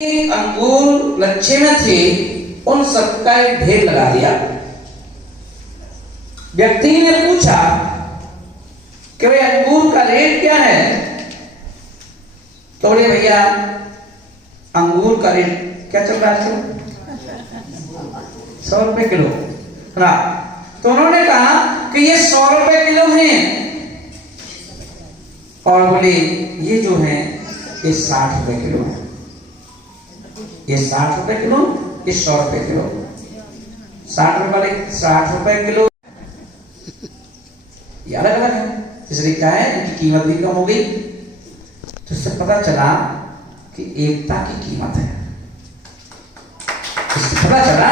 अंगूर लच्छे में थे, उन सबका एक ढेर लगा दिया। व्यक्ति ने पूछा कि भाई अंगूर का रेट क्या है? तो बोले भैया अंगूर का रेट क्या चल रहा है? 100 रुपए किलो ना। तो उन्होंने कहा कि ये 100 रुपए किलो है, और बोले ये जो है ये 60 रुपए किलो है। ये 60 रुपए किलो, ये 100 रुपए किलो। 60 रुपए किलो ये अलग अलग है, इसलिए क्या है इनकी कीमत भी कम हो गई। तो इससे पता चला कि एकता की कीमत है। इससे पता चला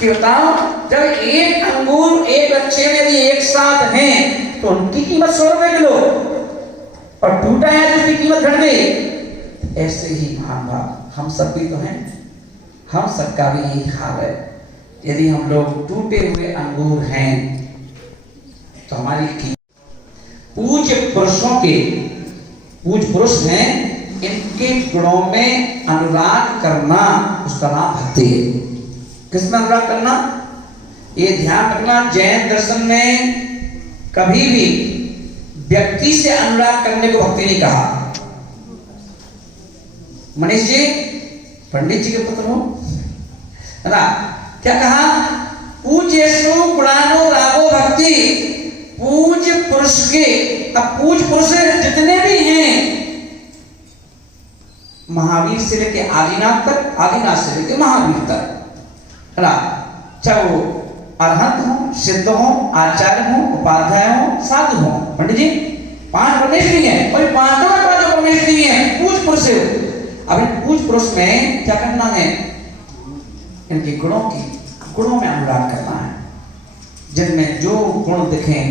कि बताओ जब एक अंगूर एक लच्छे में भी एक साथ हैं तो उनकी कीमत 100 रुपए किलो, और टूटा है तो उसकी कीमत घट गई। ऐसे ही भाव हम सब भी तो हैं, हम सबका भी यही हाल है। यदि हम लोग टूटे हुए अंगूर हैं तो हमारी पूज्य पुरुषों के, पूज्य पुरुष हैं, इनके गुणों में अनुराग करना उसका नाम भक्ति है। किसमें अनुराग करना? ये ध्यान रखना, जैन दर्शन में कभी भी व्यक्ति से अनुराग करने को भक्ति नहीं कहा। मनीष जी पंडित जी के पुत्र हो, है ना? क्या कहा? पूज्येषु गुणानुरागो भक्ति। पूज्य पुरुष के, अब पूज्य पुरुष जितने भी हैं, महावीर से लेके आदिनाथ तक, आदिनाथ से लेके महावीर तक, है ना? चाहे वो अरहंत हो, सिद्ध हो, आचार्य हो, उपाध्याय हो, साधु हो। पंडित जी 5 परमेश्वरी हैं, और 5वां जो परमेश्वरी है पूज्य पुरुष है। अब इन पूज्य पुरुष में क्या करना है? इनके गुणों में अनुराग करना है। जिनमें जो गुण दिखें,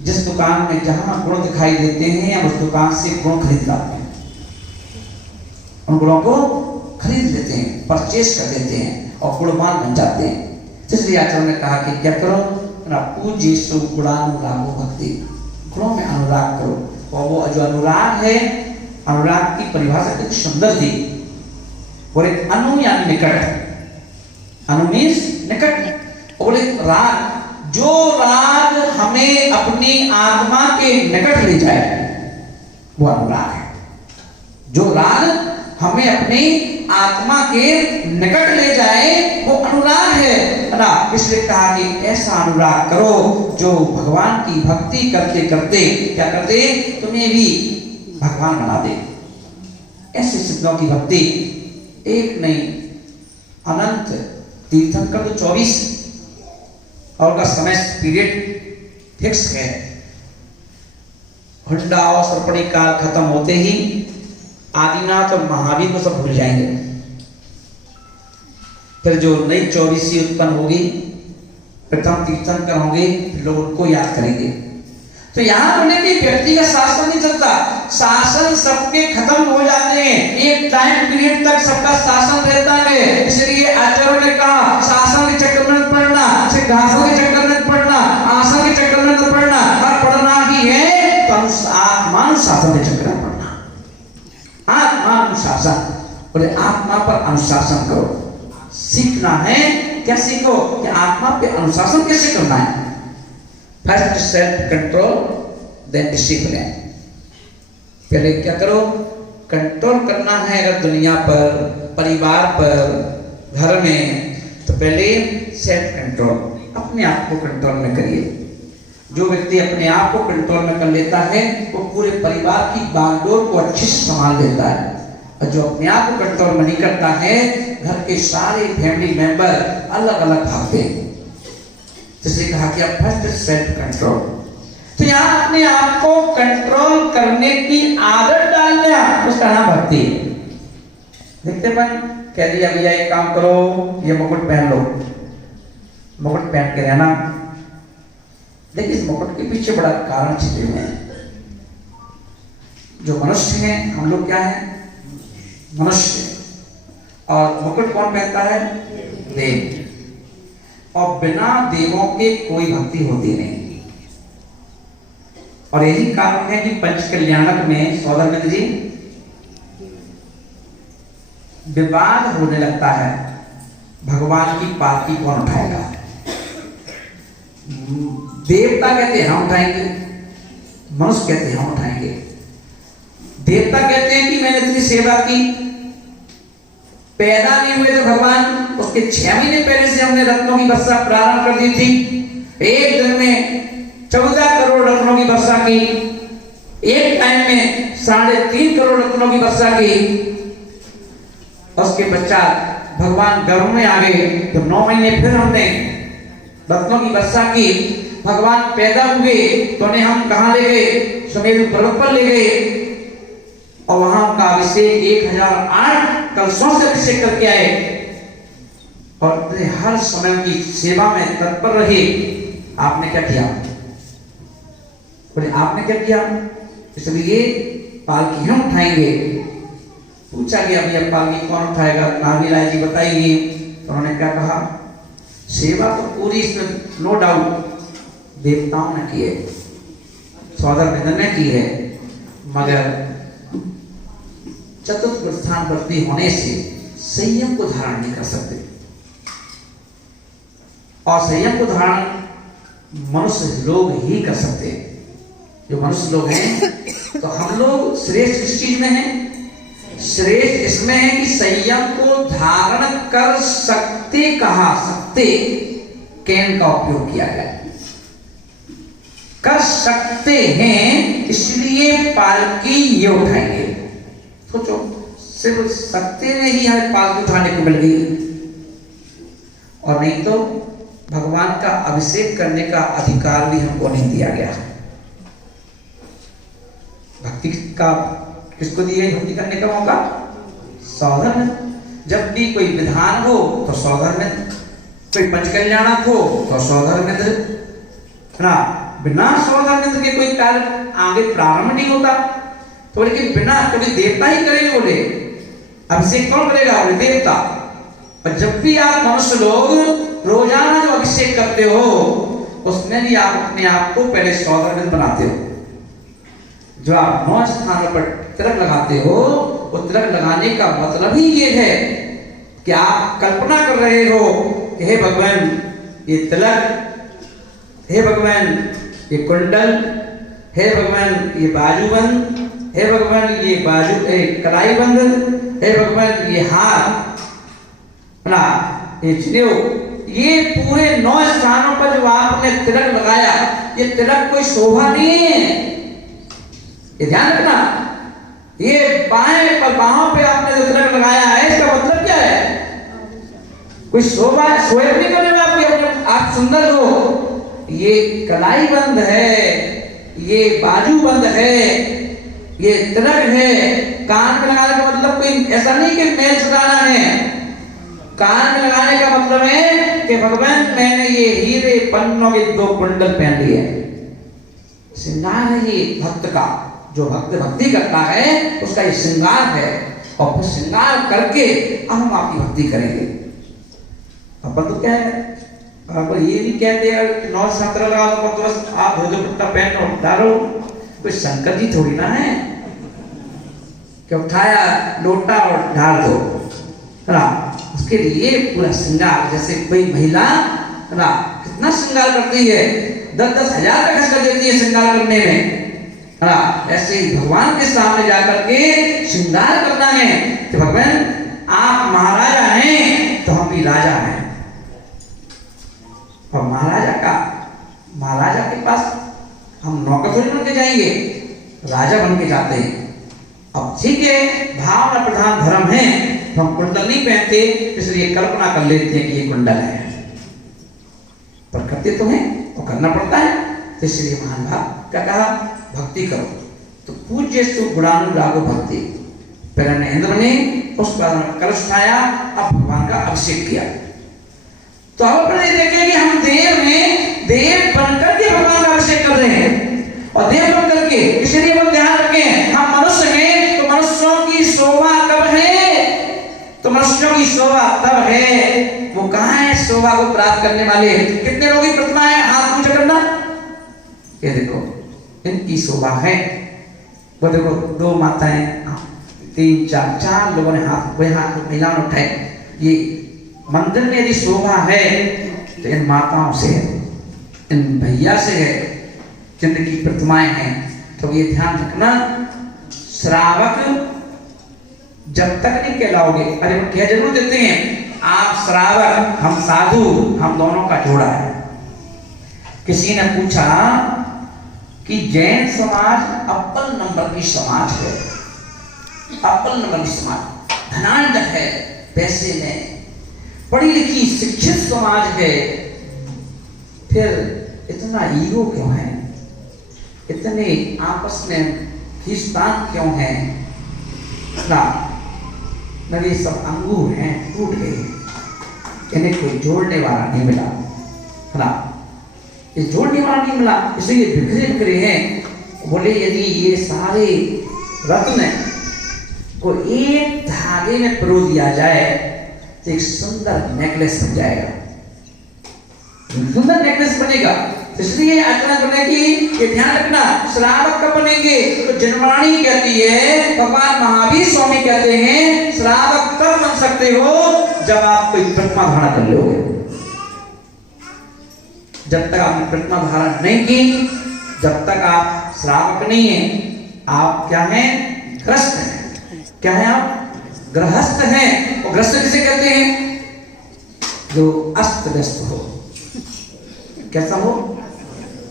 जिस दुकान में जहां गुण दिखाई देते हैं, उस दुकान से गुण खरीद लाते हैं, उन गुणों को खरीद लेते हैं, परचेस कर लेते हैं और गुणवान बन जाते हैं। इसलिए आचार्य ने कहा कि क्या करो ना, पूज्येषु गुणानुरागो भक्ति। गुणों में अनुराग करो। और वो जो अनुराग है, अनुराग की परिभाषा कितनी सुंदर दी। और एक अनु यानी निकट, अनु मीन्स निकट। और एक राग, जो राग हमें अपनी आत्मा के निकट ले जाए वो अनुराग है। जो राग हमें अपनी आत्मा के निकट ले जाए वो अनुराग है ना। इसलिए कहा कि ऐसा अनुराग करो जो भगवान की भक्ति करते करते क्या करते, तुम्हें भी भगवान बना दे। ऐसे सिद्धों की भक्ति एक नहीं, अनंत। तीर्थंकर तो 24 और का समय पीरियड फिक्स है। हुंडा और सर्पणी काल खत्म होते ही आदिनाथ और महावीर को सब भूल जाएंगे। फिर जो नई 24वीं उत्पन्न होगी, प्रथम तीर्थंकर होंगे, लोग उनको याद करेंगे। तो यहां होने की व्यक्ति का शासन नहीं चलता, शासन सबके खत्म हो जाते हैं। एक टाइम पीरियड तक सबका शासन रहता है। इसलिए आचार्यों ने कहा शासन के चक्कर में पड़ना, सिद्धांतों के चक्कर में पड़ना, आसन के चक्कर में न पड़ना, और पढ़ना ही है तो आत्मानुशासन के चक्कर में पड़ना। आत्मानुशासन, बोले आत्मा पर अनुशासन करो। सीखना है, क्या सीखो कि आत्मा पे अनुशासन कैसे करना है। First self control, then discipline. पहले क्या करो? कंट्रोल करना है। अगर दुनिया पर, परिवार पर, घर में, तो पहले सेल्फ कंट्रोल, अपने आप को कंट्रोल में करिए। जो व्यक्ति अपने आप को कंट्रोल में कर लेता है वो पूरे परिवार की बागडोर को अच्छे से संभाल लेता है। और जो अपने आप को कंट्रोल में नहीं करता है, घर के सारे फैमिली मेंबर अलग अलग भागते हैं। जिसे कहा कि आप फर्स्ट सेल्फ कंट्रोल। तो यहाँ अपने आप को कंट्रोल करने की आदत डालना, उसका नाम भक्ति है। देखते बन कह दिया भैया एक काम करो, ये मुकुट पहन लो, मुकुट पहन के रहना। देखिए इस मुकुट के पीछे बड़ा कारण छिपे हुए हैं। जो मनुष्य हैं, हम लोग क्या हैं? मनुष्य। और मुकुट कौन पहनता है? देव। और बिना देवों के कोई भक्ति होती नहीं। और यही कारण है कि पंच कल्याणक में सौदरमित्र जी विवाद होने लगता है, भगवान की पालकी कौन उठाएगा। देवता कहते हैं हम उठाएंगे, मनुष्य कहते हैं हम उठाएंगे। देवता कहते हैं कि मैंने इतनी सेवा की, पैदा नहीं हुए थे भगवान, उसके 6 महीने पहले से हमने रत्नों की वर्षा प्रारंभ कर दी थी। एक दिन में 14 करोड़ रत्नों की वर्षा की, एक टाइम में 3.5 करोड़ रत्नों की वर्षा की। उसके पश्चात भगवान गर्भ में आ गए, तो 9 महीने फिर हमने रत्नों की वर्षा की। भगवान पैदा हुए तो उन्हें हम कहां ले गए, सुमेरु पर्वत पर ले गए, और वहां का अभिषेक 1008 कलशों से अभिषेक करके आए, और हर समय की सेवा में तत्पर रहे। आपने क्या किया? बोले आपने क्या किया? इसलिए पालकी हम उठाएंगे। पूछा गया भैया पालकी कौन उठाएगा, नागी राय जी बताइए। तो उन्होंने क्या कहा, सेवा तो पूरी इसमें नो डाउट देवताओं ने की है, सौदर ने की है, मगर चतुर्थ प्रस्थान वर्ती होने से संयम को धारण नहीं कर सकते, और संयम को धारण मनुष्य लोग ही कर सकते हैं। जो मनुष्य लोग हैं, तो हम लोग श्रेष्ठ किस चीज में हैं? श्रेष्ठ इसमें है कि संयम को धारण कर सकते, कहा सकते कैन का उपयोग किया गया, कर सकते हैं, इसलिए पालकी ये उठाएंगे। सोचो, सिर्फ सकते में ही हमें पालकी उठाने को मिल गई, और नहीं तो भगवान का अभिषेक करने का अधिकार भी हमको नहीं दिया गया। भक्ति का किसको दिया भक्ति करने का मौका? सौधर्म। जब भी कोई विधान हो तो सौधर्म, कोई पंचकल्याणक हो तो सौधर्म, ना बिना सौधर्म के कोई कार्य आगे प्रारंभ नहीं होता। तो लेकिन बिना, कभी देवता ही करेंगे, बोले अभिषेक कौन करेगा? बोले देवता। और जब भी आप मनुष्य लोग रोजाना जो अभिषेक करते हो, उसमें भी आप अपने आप को पहले सौधर्म बनाते हो। जो आप 9 स्थानों पर तिलक लगाते हो, वो तिलक लगाने का मतलब ही ये है कि आप कल्पना कर रहे हो कि हे भगवान ये तिलक, हे भगवान ये कुंडल, हे भगवान ये बाजूबंद, हे भगवान ये कलाई बंद, हे भगवान ये हार, ना ये चिन्ह, ये पूरे 9 स्थानों पर जो आपने तिलक लगाया, ये तिलक कोई शोभा नहीं है। ये ध्यान रखना, ये बाएं पर बाहों पे आपने जो तिलक लगाया है, इसका मतलब क्या है? कोई शोभा शोएब नहीं करने में आपकी, आप सुंदर हो। ये कलाई बंद है, ये बाजू बंद है, ये तिलक है। कान में लगाने का मतलब कोई ऐसा नहीं कि मेल सजाना है। कान में लगाने का मतलब है कि भगवान मैंने ये हीरे पन्नों के 2 कुंडल पहन लिए। श्रृंगार है ये भक्त का, जो भक्त भक्ति करता है उसका ये श्रृंगार है। और फिर श्रृंगार करके अब हम आपकी भक्ति करेंगे। अपन तो क्या है, आप ये भी कहते हैं 9 17 लगा दो, तो बस आप धोजो कुत्ता पहन डालो। कोई शंकर जी थोड़ी ना है कि उठाया लोटा और ढाल दो, है ना। उसके लिए पूरा श्रृंगार, जैसे कोई महिला, है ना, कितना श्रृंगार करती है, 10-10 हजार का खर्च कर देती है श्रृंगार करने में, है ना। ऐसे ही भगवान के सामने जाकर के श्रृंगार करना है कि भगवान आप महाराजा हैं तो हम भी राजा हैं। और महाराजा के पास हम नौकर थोड़ी बन के जाएंगे, राजा बन के जाते हैं। अब ठीक है, भावना प्रधान धर्म है, तो हम कुंडल नहीं पहनते, इसलिए कल्पना कर लेते हैं कि ये कुंडल है, पर करते तो हैं, तो करना पड़ता है। तो इसलिए महान भाव क्या कहा, भक्ति करो। तो पूज्य गुणानुरागो भक्ति, पहले इंद्र ने उस पर कलश उठाया, अब भगवान का अभिषेक किया। तो अब अपने देखें कि हम देव बनकर के भगवान का अभिषेक कर रहे हैं, और देव बनकर के, इसलिए हम ध्यान रखें हम मनुष्य हैं, तो मनुष्यों की शोभा कब है? तो मनुष्यों की शोभा तब है, वो कहाँ है शोभा को प्राप्त करने वाले? कितने लोगों की प्रतिमा है? हाथ ऊंचा करना, ये देखो इनकी शोभा है। वो देखो 2 माताएं तीन चार लोगों ने हाथ महिलाओं ने उठाए। ये मंदिर में यदि शोभा है तो इन माताओं से है, इन भैया से है जिनकी प्रतिमाएं हैं। तो ये ध्यान रखना, श्रावक जब तक नहीं कहलाओगे, अरे वो कह जरूर देते हैं आप श्रावक हम साधु, हम दोनों का जोड़ा है। किसी ने पूछा कि जैन समाज अव्वल नंबर की समाज है, अव्वल नंबर की समाज, धनाढ्य है, पैसे में पढ़ी लिखी शिक्षित समाज है, फिर इतना ईगो क्यों है, इतने आपस में खींचतान क्यों है? ना ये सब अंगूर हैं, टूट गए, इन्हें कोई जोड़ने वाला नहीं मिला ना, ये जोड़ने वाला नहीं मिला, इसलिए बिखरे बिखरे हैं। बोले यदि ये सारे रत्न को एक धागे में पिरो दिया जाए तो एक सुंदर नेकलेस बन जाएगा, सुंदर नेकलेस बनेगा। इसलिए आचरण करने की ये ध्यान रखना, श्रावक कब बनेंगे तो जनवाणी कहती है, भगवान महावीर स्वामी कहते हैं श्रावक तब बन सकते हो जब आप कोई प्रतिमा धारण कर लोगे। जब तक आपने प्रतिमा धारण नहीं की, जब तक आप श्रावक नहीं है, आप क्या हैं? ग्रस्त हैं। क्या है आप? गृहस्थ हैं। और ग्रस्त किसे कहते हैं? जो अस्त व्यस्त हो। कैसा हो?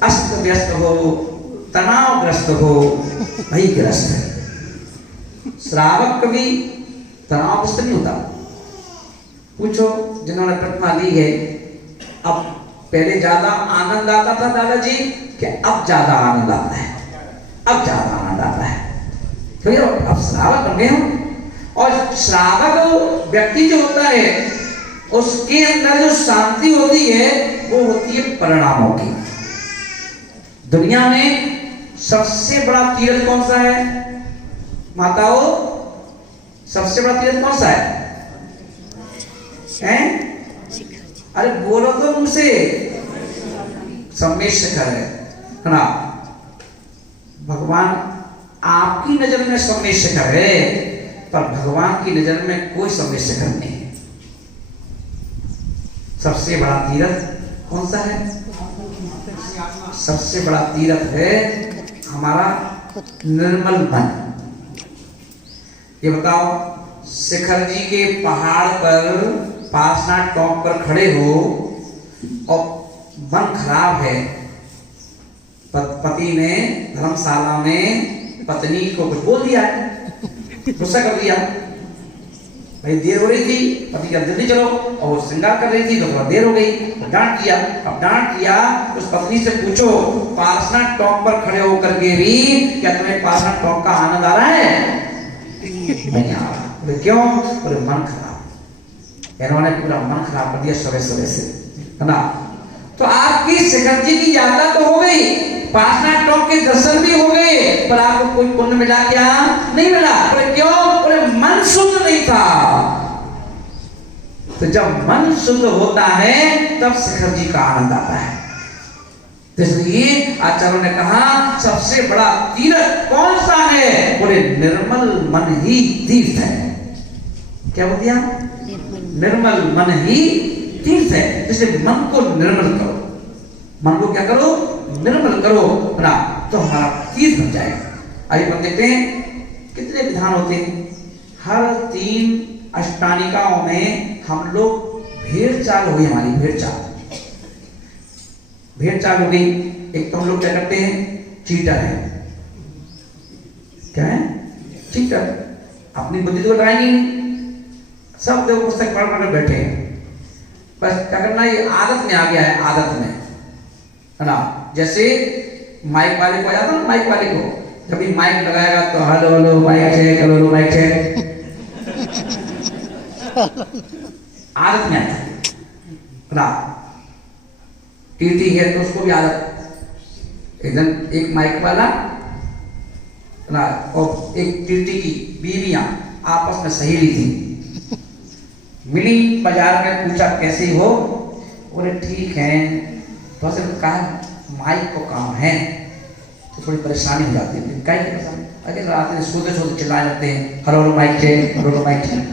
अस्त व्यस्त हो, तनावग्रस्त हो, वही ग्रस्त है। श्रावक कभी तनावग्रस्त नहीं होता। पूछो जिन्होंने प्रतिमा ली है, अब पहले ज्यादा आनंद आता था दादाजी, कि अब ज्यादा आनंद आता है, अब ज्यादा आनंद आता है, तो अब श्रावक बन गए हो। और श्रावक व्यक्ति जो होता है उसके अंदर जो शांति होती है वो होती है परिणामों की। दुनिया में सबसे बड़ा तीर्थ कौन सा है माताओं? सबसे बड़ा तीर्थ कौन सा है? अरे बोलो तो मुझसे। सम्मेद शिखर है ना। भगवान आपकी नजर में सम्मेद शिखर है, पर भगवान की नजर में कोई सम्मेद शिखर नहीं है। सबसे बड़ा तीर्थ कौन सा है? सबसे बड़ा तीर्थ है हमारा निर्मल मन। ये बताओ, शिखर जी के पहाड़ पर पासनाथ टॉप पर खड़े हो और मन खराब है, पति ने धर्मशाला में पत्नी को कुछ बोल दिया, गुस्सा कर दिया, भाई देर हो रही थी, पति का जल्दी चलो, और वो श्रृंगार कर रही थी तो थोड़ा देर हो गई, डांट दिया। अब डांट दिया उस पत्नी से पूछो, पासनाथ टॉप पर खड़े होकर के भी क्या तुम्हें पासनाथ टॉप का आनंद आ रहा है? नहीं आ रहा। बोले क्यों? बोले मन खराब। इन्होंने पूरा मन खराब कर दिया सुबह सुबह से, है ना। तो आपकी शिखर जी की यात्रा तो हो गई, पासनाथ टॉप के दर्शन भी हो गए, पर आपको कोई पुण्य मिला क्या? नहीं मिला। बोले क्यों? बोले मन शुद्ध नहीं था। तो जब मन शुद्ध होता है तब शिखर जी का आनंद आता है। इसलिए आचार्यों ने कहा सबसे बड़ा तीर्थ कौन सा है? बोले निर्मल मन ही तीर्थ है। क्या बोल दिया? निर्मल मन ही तीर्थ है। इसलिए मन को निर्मल करो, मन को क्या करो? निर्मल करो ना, तो हमारा तीर्थ बन जाएगा। आइए हम देखते हैं कितने विधान होते हैं। हर 3 अष्टानिकाओं में हम लोग भेड़ चाल हो गई, हमारी भेड़ चाल हो गई। एक तो हम लोग क्या करते हैं? चीटर है। क्या है? चीटर। अपनी बुद्धि तो लगाएंगे नहीं, सब देव पुस्तक पढ़ पढ़ बैठे हैं, बस क्या करना, ये आदत में आ गया है, आदत में, है ना। जैसे माइक वाले को जाता ना, माइक वाले को जब भी माइक लगाएगा तो hello hello mic check, hello mic check, आदत में आता है ना। टीटी है तो उसको भी आदत, एकदम एक माइक वाला ना और एक टीटी की बीवियां आपस में सहेली थी, मिली बाजार में, पूछा कैसे हो? बोले ठीक है। तो कहा माइक को काम है तो थोड़ी परेशानी हो जाती है। क्या परेशानी? अरे रात में सोते सोते चिल्लाए लगते हैं, हरो माइक चेक, हरो माइक चेक।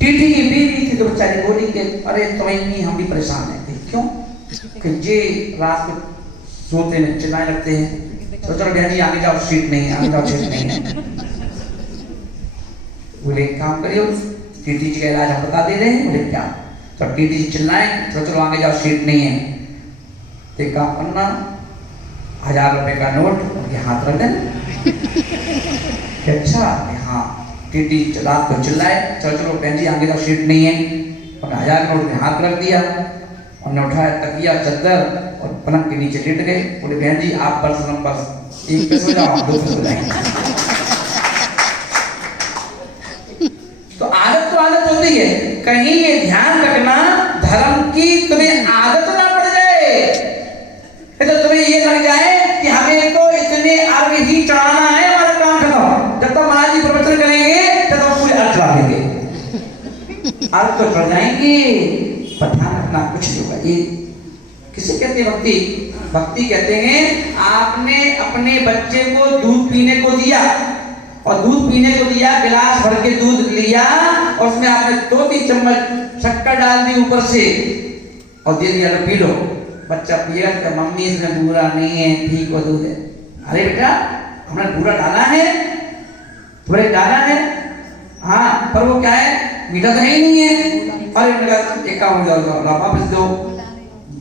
टीटी की बीवी थी तो बेचारी बोली कि अरे तुम्हें हम भी परेशान हैं। क्यों? कि ये रात को सोते में चिल्लाए लगते हैं, तो चलो बहन जी आगे जाओ, सीट नहीं है, आगे जाओ, सीट नहीं है। बोले काम करियो, टीटी जी का इलाज हम बता दे रहे हैं। बोले क्या? तो टीटी जी चिल्लाए, तो चलो आगे जाओ, सीट नहीं है। तो काम करना, 1000 रुपए का नोट उनके हाथ रख देना। अच्छा हाँ, टीटी रात को चिल्लाए, चलो बहन जी आगे जाओ, सीट नहीं है। और 1000 नोट में हाथ रख दिया, उन्होंने उठाया तकिया चद्दर और पलंग के नीचे लेट गए। बोले बहन जी आप बस बस एक पे सो जाओ, 2 पे सो जाएंगे। तो आदत होती है, कहीं ये ध्यान रखना धर्म की तुम्हें आदत ना पड़ जाए, तो तुम्हें ये लग जाए कि हमें तो इतने अर्घ ही चढ़ाना है, हमारा काम खत्म। जब तक महाराज जी प्रवचन करेंगे तब तक पूरे अर्घ चढ़ा देंगे, अर्घ तो चढ़ जाएंगे, पर ध्यान रखना कुछ नहीं होगा। ये किसे कहते हैं? भक्ति कहते हैं आपने अपने बच्चे को दूध पीने को दिया, और दूध पीने को दिया, गिलास भर के दूध लिया और उसमें आपने 2-3 चम्मच शक्कर डाल दी ऊपर से और दे दिया, पी लो। बच्चा पिएगा तो मम्मी इसमें बुरा नहीं है, ठीक हो दूध है। अरे बेटा हमने बुरा डाला है, थोड़े डाला है, हाँ पर वो क्या है, मीठा तो ही नहीं है। अरे एक काम हो जाओ, वापस दो।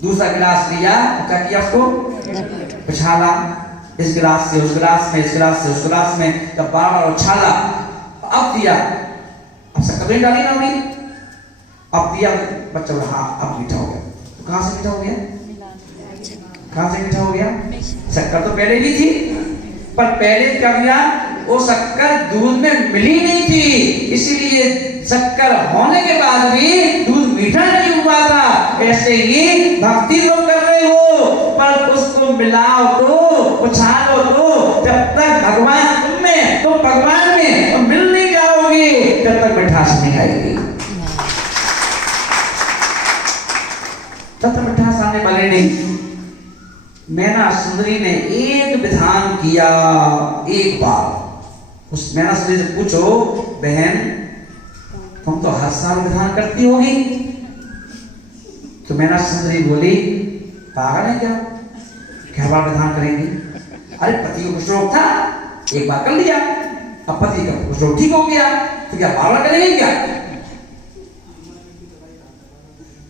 दूसरा गिलास लिया, क्या किया, उसको उछाला, इस गिलास से उस गिलास में, इस गिलास से उस गिलास में, जब बार-बार उछाला, अब दिया, अब शक्कर नहीं डाली ना उन्हें, अब दिया, बच्चा बोला हाँ अब मीठा हो गया। तो कहाँ से मीठा हो गया? कहाँ से मीठा हो गया? शक्कर तो पहले भी थी, पर पहले क्या किया, वो शक्कर दूध में मिली नहीं थी, इसीलिए शक्कर होने के बाद भी दूध मीठा नहीं हुआ था। ऐसे ही भक्ति तो कर रहे हो, पर उसको मिलाओ तो, उछालो तो, जब तक भगवान तुम में, तुम भगवान में तो मिल नहीं जाओगे, जब तक मिठास नहीं आएगी, तब तक मिठास आने वाले नहीं। मैना सुंदरी ने एक विधान किया, एक बार। उस मैना सुंदरी से पूछो, बहन तुम तो हर साल विधान करती होगी। तो मैना सुंदरी बोली पागल है क्या बार विधान करेंगी? अरे पति को कुछ रोग था, एक बार कर लिया, अब पति का कुछ रोग ठीक हो गया, तो क्या बार बार करेंगे क्या?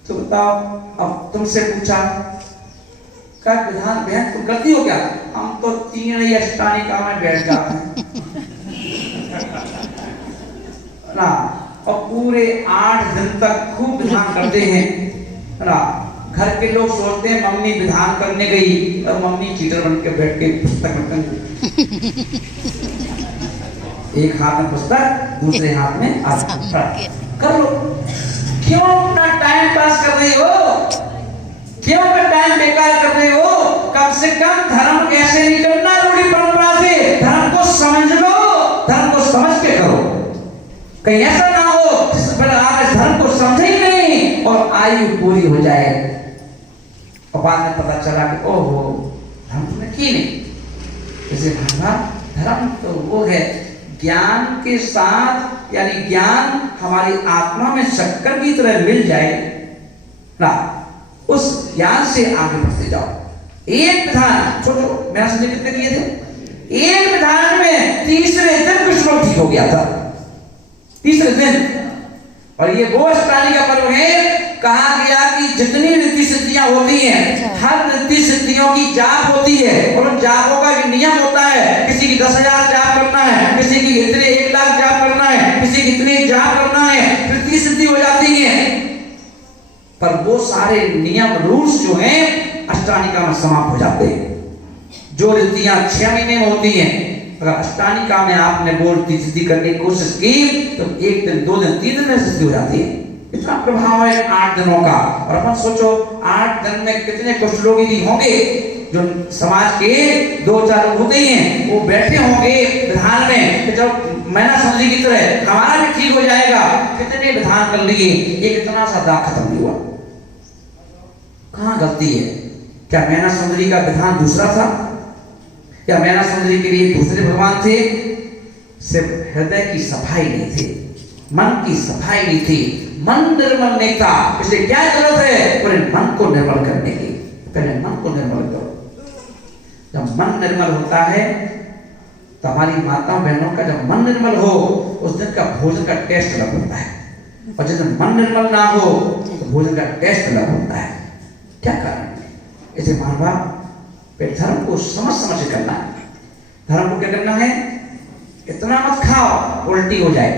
तो बताओ, अब तुमसे पूछा क्या विधान बहन तुम करती हो क्या? हम तो 3 अष्टानिका में बैठ जाते हैं ना, और पूरे 8 दिन तक खूब विधान करते हैं ना। घर के लोग सोचते हैं मम्मी विधान करने गई और मम्मी चीटर बन के बैठ के पुस्तक रखते, एक हाथ में पुस्तक, दूसरे हाथ में कर लो। क्यों अपना टाइम पास कर रही हो? क्यों अपना टाइम बेकार कर रहे हो? कम से कम धर्म कैसे नहीं करना रूढ़ी परंपरा से, धर्म को समझ लो, धर्म को समझ के करो। कहीं ऐसा ना हो आप इस धर्म को समझे ही नहीं और आयु पूरी हो जाए और बाद में पता चला कि ओहो धर्म तुमने की नहीं। जैसे धर्म तो वो है ज्ञान के साथ, यानी ज्ञान हमारी आत्मा में शक्कर की तरह मिल जाए ना, उस ज्ञान से आगे बढ़ते जाओ। एक विधान छोड़ो, मैं समझे कितने किए थे? एक विधान में तीसरे दिन कुछ रोग ठीक हो गया था, तीसरे दिन। और ये वो अष्टानी का पर्व है, कहा गया कि जितनी रीति सिद्धियां होती हैं, हर रीति सिद्धियों की जाप होती है और उन जापों का नियम होता है। किसी की 10,000 जाप करना है, किसी की इतने 1 लाख जाप करना है, किसी की इतने जाप करना है, रीति सिद्धि हो जाती है। पर वो सारे नियम रूल्स जो हैं अष्टानिका में समाप्त हो जाते हैं। जो रीतियां 6 महीने में होती हैं, अगर अष्टानिका में आपने वो रीति सिद्धि करने की कोशिश की तो 1 दिन, 2 दिन, 3 दिन में सिद्धि हो जाती है। इतना प्रभाव है 8 दिनों का। और अपन सोचो 8 दिन में कितने कुछ लोग भी होंगे जो समाज के 2-4 लोग होते ही हैं, वो बैठे होंगे विधान में कि जब मैना समझी की तरह हमारा भी ठीक हो जाएगा। कितने विधान कर लिए, एक इतना सा दाग खत्म नहीं हुआ। कहाँ गलती है? क्या मैना सुंदरी का विधान दूसरा था? या मैना सुंदरी के लिए दूसरे भगवान थे? सिर्फ हृदय की सफाई नहीं थी, मन की सफाई नहीं थी, मन निर्मल नहीं था। इसलिए क्या जरूरत है? पूरे मन को निर्मल करने की। पहले मन को निर्मल करो। जब मन निर्मल होता है तो हमारी माताओं बहनों का जब मन निर्मल हो उस दिन का भोजन का टेस्ट अलग होता है, और जिस दिन मन निर्मल ना हो तो भोजन का टेस्ट अलग होता है। क्या कारण है? इसे महाभारत धर्म को समझ समझ के करना है। धर्म को क्या करना है? इतना मत खाओ उल्टी हो जाए,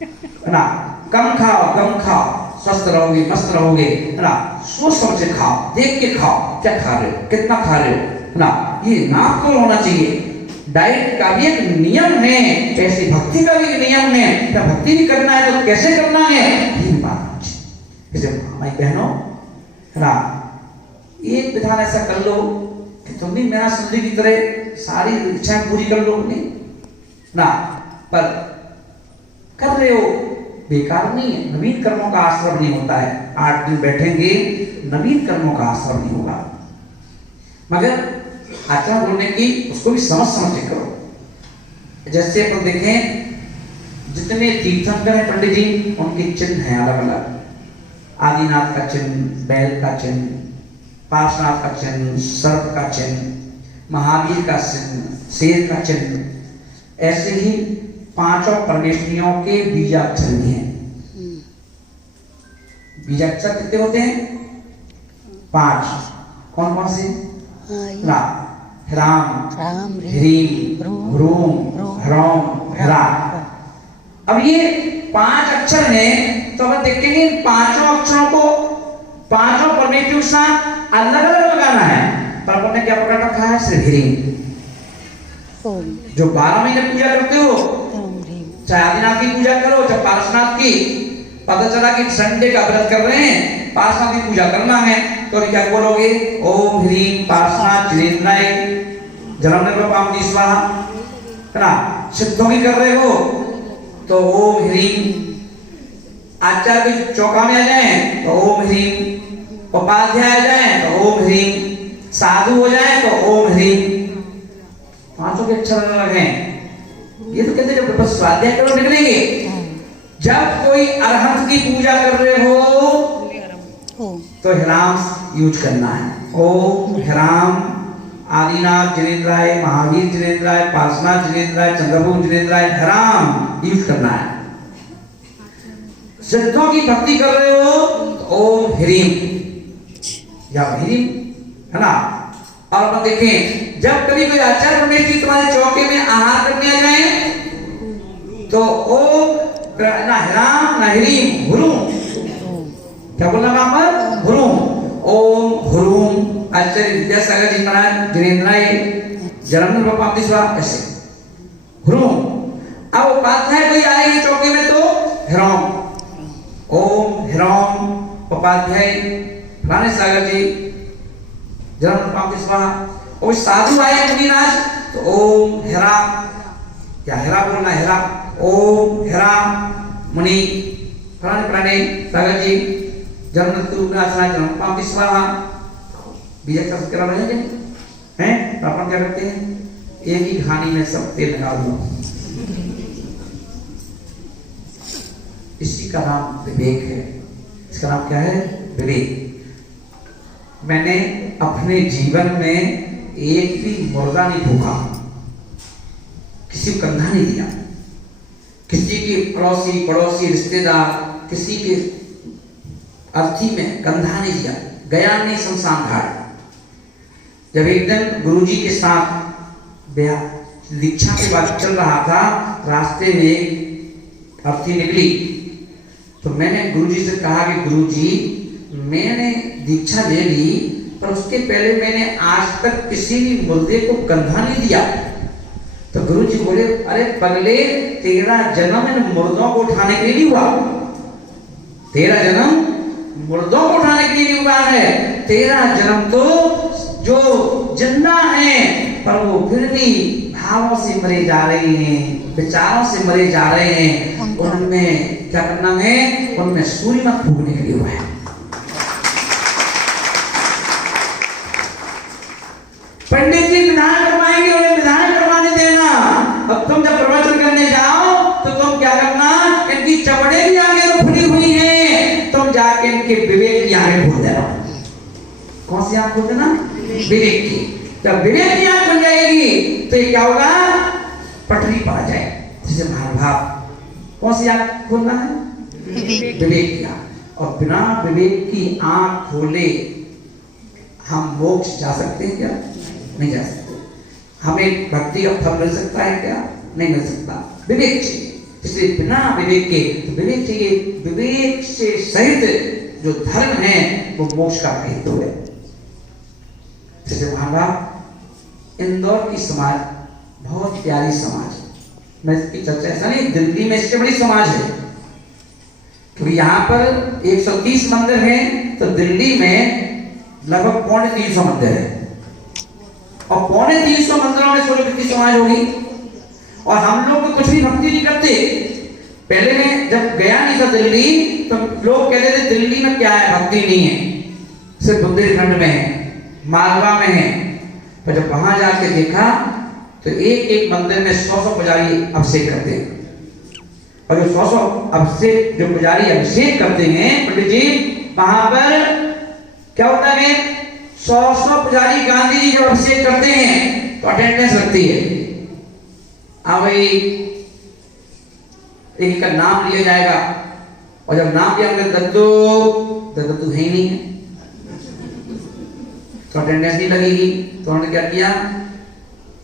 है ना। कम खाओ, स्वस्थ रहोगे, मस्त रहोगे, है ना। सोच समझ के खाओ, देख के खाओ, क्या खा रहे हो, कितना खा रहे हो, है ना। ये नाप तो होना चाहिए। डाइट का भी एक नियम है, ऐसी भक्ति का भी एक नियम है। क्या भक्ति भी करना है तो कैसे करना है, ये बात है। इसे भाई बहनों, है ना, एक विधान ऐसा कर लो कि तुम भी मेरा सुंदरी की तरह सारी इच्छाएं पूरी कर लो अपनी, ना। पर कर रहे हो बेकार नहीं है। नवीन कर्मों का आश्रम नहीं होता है। 8 दिन बैठेंगे, नवीन कर्मों का आश्रम नहीं होगा। मगर आचरण बोलने की उसको भी समझ के करो। जैसे अपन देखें जितने तीर्थंकर हैं पंडित जी, उनके चिन्ह हैं अलग अलग। आदिनाथ का चिन्ह, बैल का चिन्ह, पार्श्वनाथ का चिन्ह, सर्प का चिन्ह, महावीर का चिन्ह, शेर का चिन्ह। ऐसे ही 5 परमेश्वरियों के बीजाक्षर भी हैं। बीजाक्षर कितने होते हैं? 5। कौन कौन से? राम, ह्रीम, ह्रूम, ह्रौम, हरा। अब ये 5 अक्षर हैं, तो हम देखेंगे 5 अक्षरों को 5 परमेश्वरियों के साथ अलग अलग लगाना है। पर अपन ने क्या पकड़ रखा है? सिर्फ ह्रीम। जो 12 महीने पूजा करते हो, चाहे आदिनाथ की पूजा करो, चाहे पार्श्वनाथ की, पता चला कि संडे का व्रत कर रहे हैं, पार्श्वनाथ की पूजा करना है, तो क्या बोलोगे? ओम ह्रीम पार्श्वनाथ जिनेन्द्राय जलमनपामि स्वाहा, है ना। सिद्धों की कर रहे हो तो ओम ह्रीम। आचार्य भी चौका में आ जाए तो ओम ह्रीम, उपाध्याय आ जाए तो ओम ह्रीम, साधु हो जाए तो ओम ह्रीम। 5 के अक्षर अलग हैं। ये तो कहते जब बस स्वाध्याय करो निकलेंगे। जब कोई अरहंत की पूजा कर रहे हो तो ह्राम यूज करना है। ओम ह्राम आदिनाथ जिनेन्द्राय, महावीर जिनेन्द्राय, पार्श्वनाथ जिनेन्द्राय, चंद्रभूम जिनेन्द्राय, ह्राम यूज करना है। सिद्धों की भक्ति कर रहे हो तो ओम ह्रीम या ह्रीम, है ना। और अपन देखें जब कभी कोई आचार्य परमेश्वरी तुम्हारे चौके में आहार करने आ जाए तो ओम ना ह्राम ना ह्रीम, हुरूम। क्या बोलना वहां पर? हुरूम। ओम हुरूम आचार्य विद्यासागर जी महाराज जिनेन्द्राय जलमनपामि स्वाहा, ऐसे हुरूम। अब उपाध्याय कोई आएगी चौके में तो ह्रौम। ओम ह्रौम उपाध्याय फलाने सागर जी जलमनपामि स्वाहा। और साधु आए मुनिराज तो ओम हेरा, क्या हेरा बोलना? हेरा। ओम हेरा मुनि फलाने सागर जी जलमनपामि स्वाहा। बीजा का करा रहे हैं, तो अपन क्या करते हैं? एक ही घानी में सब तेल निकाल दो। इसी का नाम विवेक है। इसका नाम क्या है? विवेक। मैंने अपने जीवन में एक भी मुर्दा नहीं भूखा, किसी को कंधा नहीं दिया, किसी के पड़ोसी रिश्तेदार किसी के अर्थी में कंधा नहीं दिया, गया नहीं शमशान घाट। जब एक दिन गुरुजी के साथ दीक्षा के बाद चल रहा था, रास्ते में अर्थी निकली, तो मैंने गुरुजी से कहा कि गुरुजी मैंने दीक्षा ले ली, पर उसके पहले मैंने आज तक किसी भी मुर्दे को कंधा नहीं दिया। तो गुरुजी बोले, अरे पगले, तेरा जन्म इन मुर्दों को उठाने के लिए नहीं हुआ। तेरा जन्म मुर्दों को उठाने के लिए नहीं हुआ है। तेरा जन्म तो जो जिंदा है पर वो फिर भी भावों से मरे जा रहे हैं, विचारों से मरे जा रहे हैं, उनमें क्या करना है? उनमें सूर्य मत फूकने के लिए हुआ है। पंडित जी विधान करवाएंगे के विवेक की आंखें खोल देना। कौन सी आंख खोल देना? विवेक की। जब विवेक की आंख खुल जाएगी तो ये क्या होगा? पटरी पा जाए। जैसे महाभाव, कौन सी आंख खोलना है? विवेक की आंख। और बिना विवेक की आंख खोले हम मोक्ष जा सकते हैं क्या? नहीं जा सकते। हमें भक्ति का फल मिल सकता है क्या? नहीं मिल सकता। विवेक चाहिए। इसलिए बिना विवेक के तो विवेक चाहिए। विवेक से सहित जो धर्म है वो मोक्ष का हेतु है। जैसे महाभाव, इंदौर की समाज बहुत प्यारी समाज है। मैं इसकी चर्चा ऐसा नहीं, दिल्ली में इससे बड़ी समाज है, क्योंकि यहाँ पर 130 मंदिर हैं, तो दिल्ली में लगभग 350 मंदिर है, और 350 मंदिरों में छोटी भक्ति समाज होगी। और हम लोग तो कुछ भी भक्ति नहीं करते। पहले में जब गया नहीं था दिल्ली, तो लोग कहते थे दिल्ली में क्या है, भक्ति नहीं है, सिर्फ बुंदेलखंड में है, मालवा में है। पर जब वहां जाके देखा तो एक एक मंदिर में 100 पुजारी अभिषेक करते हैं। और जो 100 अभिषेक जो पुजारी अभिषेक करते हैं पंडित जी, वहां पर क्या होता है? 100 पुजारी गांधी जी जब अभिषेक करते हैं तो अटेंडेंस लगती है। अब एक का नाम लिया जाएगा, और जब नाम लिया दद्दू है ही नहीं है, तो अटेंडेंस नहीं लगेगी। तो उन्होंने क्या किया?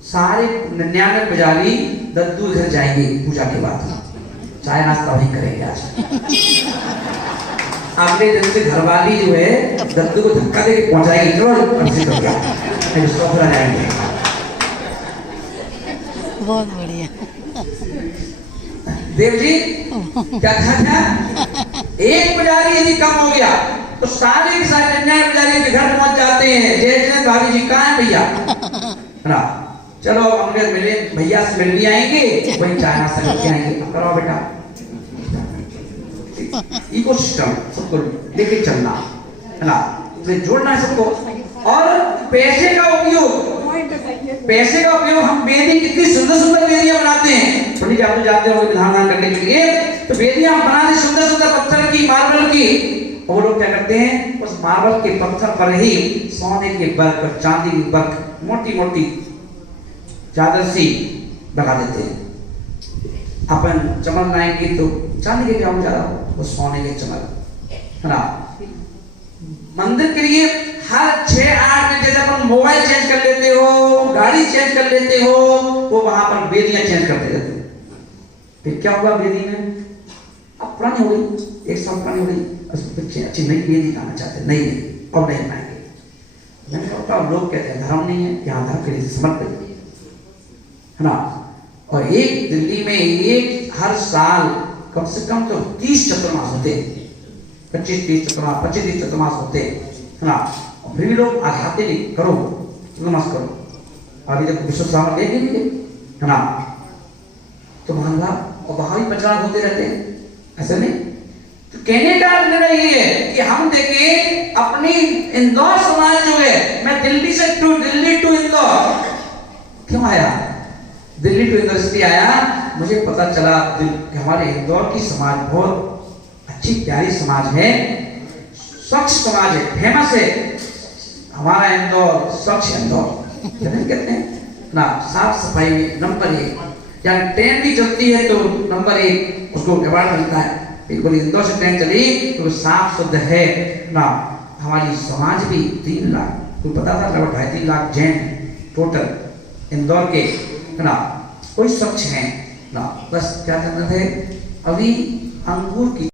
सारे 99 पुजारी दद्दू घर जाएंगे पूजा के बाद, चाय नाश्ता वहीं करेंगे। आज अगले दिन से घरवाली जो है दद्दू को धक्का देके पहुंचाएगी, चलो अभिषेक हो गया, जाएंगे। बहुत बढ़िया। देव जी क्या था? एक पुजारी यदि कम हो गया तो सारे के सारे 99 पुजारी के घर पहुंच जाते हैं। जय भाभी जी कहाँ है भैया? ना चलो हम लोग मिले, भैया से मिल भी आएंगे, वही चाय नाश्ता करके आएंगे। करो बेटा, इकोसिस्टम सबको लेके चलना है ना, जोड़ना है सबको। और पैसे का उपयोग हम वेदी, कितनी सुंदर सुंदर वेदियां बनाते हैं। थोड़ी आप तो जाते हो विधान करने के लिए, तो वेदियां हम बनाते सुंदर सुंदर पत्थर की, मार्बल की। और लोग क्या करते हैं? उस मार्बल के पत्थर पर ही सोने के वर्क और चांदी के वर्क, मोटी मोटी चादर सी लगा देते हैं। अपन चमक लाएंगे तो चांदी के क्या हो ज्यादा, वो सोने के चमक है ना। मंदिर के लिए हर 6-8 में, जैसे अपन मोबाइल चेंज कर लेते हो, गाड़ी चेंज कर लेते हो, वो वहां पर वेदियां चेंज करते रहते हो। फिर क्या होगा वेदी में? अब पुरानी हो गई, 1 साल पुरानी हो गई, बच्चे अच्छी नई वेदी लाना चाहते, नहीं अब नहीं पाएंगे। मैंने कहा लोग कहते हैं धर्म नहीं है, यहाँ धर्म के लिए समर्पित है ना। और एक दिल्ली में एक हर साल कम से कम तो 30 चतुर्मास होते हैं, 25-30 चतुर्मास होते हैं ना। और फिर भी लोग आघाते नहीं, करो चतुर्मास करो। अभी तक विश्व सामर देख नहीं है ना, तो मान ला, और वहां भी प्रचार होते रहते हैं, ऐसा नहीं। तो कहने का निर्णय ये है कि हम देखें अपनी इंदौर समाज जो है, मैं दिल्ली टू इंदौर क्यों आया? दिल्ली टू इंदौर इसलिए आया, मुझे पता चला कि हमारे इंदौर की समाज बहुत अच्छी प्यारी समाज है, स्वच्छ समाज है, फेमस है हमारा इंदौर, स्वच्छ इंदौर कहते हैं ना। साफ सफाई में नंबर 1, या ट्रेन भी चलती है तो नंबर 1 उसको अवार्ड मिलता है। बिल्कुल इंदौर से ट्रेन चली तो साफ शुद्ध है ना। हमारी समाज भी 3 लाख, कोई पता था लगभग 2.5-3 लाख जैन टोटल इंदौर के है ना, कोई स्वच्छ है ना। बस क्या करना थे, अभी अंगूर की